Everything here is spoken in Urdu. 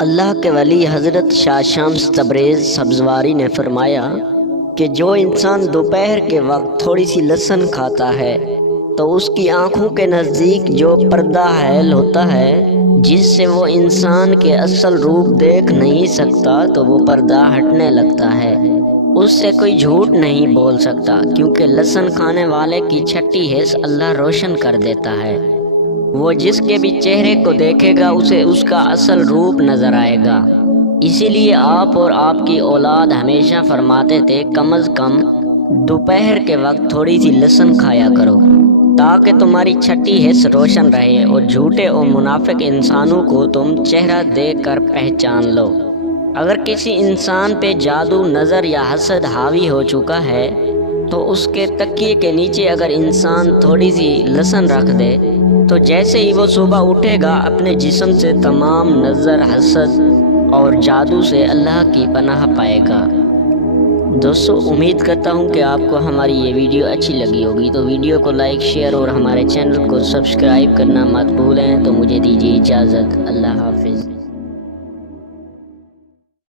اللہ کے ولی حضرت شاہ شمس تبریز سبزواری نے فرمایا کہ جو انسان دوپہر کے وقت تھوڑی سی لہسن کھاتا ہے تو اس کی آنکھوں کے نزدیک جو پردہ حائل ہوتا ہے جس سے وہ انسان کے اصل روپ دیکھ نہیں سکتا تو وہ پردہ ہٹنے لگتا ہے۔ اس سے کوئی جھوٹ نہیں بول سکتا کیونکہ لہسن کھانے والے کی چھٹی حص اللہ روشن کر دیتا ہے۔ وہ جس کے بھی چہرے کو دیکھے گا اسے اس کا اصل روپ نظر آئے گا۔ اسی لیے آپ اور آپ کی اولاد ہمیشہ فرماتے تھے کم از کم دوپہر کے وقت تھوڑی سی لہسن کھایا کرو تاکہ تمہاری چھٹی حص روشن رہے اور جھوٹے اور منافق انسانوں کو تم چہرہ دیکھ کر پہچان لو۔ اگر کسی انسان پہ جادو، نظر یا حسد حاوی ہو چکا ہے تو اس کے تکیے کے نیچے اگر انسان تھوڑی سی لہسن رکھ دے تو جیسے ہی وہ صبح اٹھے گا اپنے جسم سے تمام نظر، حسد اور جادو سے اللہ کی پناہ پائے گا۔ دوستو، امید کرتا ہوں کہ آپ کو ہماری یہ ویڈیو اچھی لگی ہوگی، تو ویڈیو کو لائک، شیئر اور ہمارے چینل کو سبسکرائب کرنا مت بھولیں۔ تو مجھے دیجیے اجازت، اللہ حافظ۔